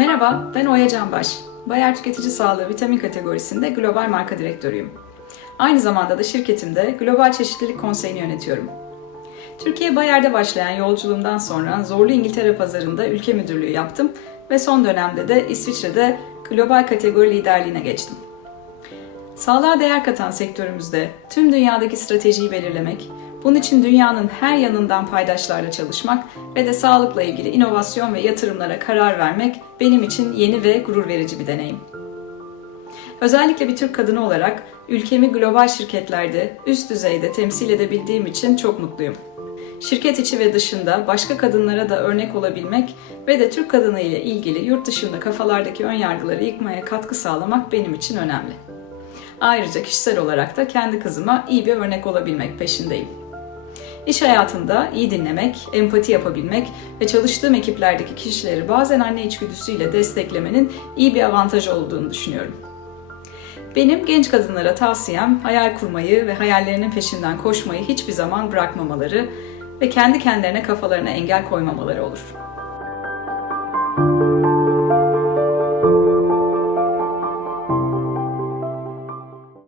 Merhaba, ben Oya Canbaş. Bayer Tüketici Sağlığı Vitamin kategorisinde global marka direktörüyüm. Aynı zamanda da şirketimde Global Çeşitlilik Konseyi'ni yönetiyorum. Türkiye Bayer'de başlayan yolculuğumdan sonra zorlu İngiltere pazarında ülke müdürlüğü yaptım ve son dönemde de İsviçre'de global kategori liderliğine geçtim. Sağlığa değer katan sektörümüzde tüm dünyadaki stratejiyi belirlemek, bunun için dünyanın her yanından paydaşlarla çalışmak ve de sağlıkla ilgili inovasyon ve yatırımlara karar vermek benim için yeni ve gurur verici bir deneyim. Özellikle bir Türk kadını olarak ülkemi global şirketlerde üst düzeyde temsil edebildiğim için çok mutluyum. Şirket içi ve dışında başka kadınlara da örnek olabilmek ve de Türk kadını ile ilgili yurt dışında kafalardaki ön yargıları yıkmaya katkı sağlamak benim için önemli. Ayrıca kişisel olarak da kendi kızıma iyi bir örnek olabilmek peşindeyim. İş hayatında iyi dinlemek, empati yapabilmek ve çalıştığım ekiplerdeki kişileri bazen anne içgüdüsüyle desteklemenin iyi bir avantajı olduğunu düşünüyorum. Benim genç kadınlara tavsiyem hayal kurmayı ve hayallerinin peşinden koşmayı hiçbir zaman bırakmamaları ve kendi kendilerine kafalarına engel koymamaları olur.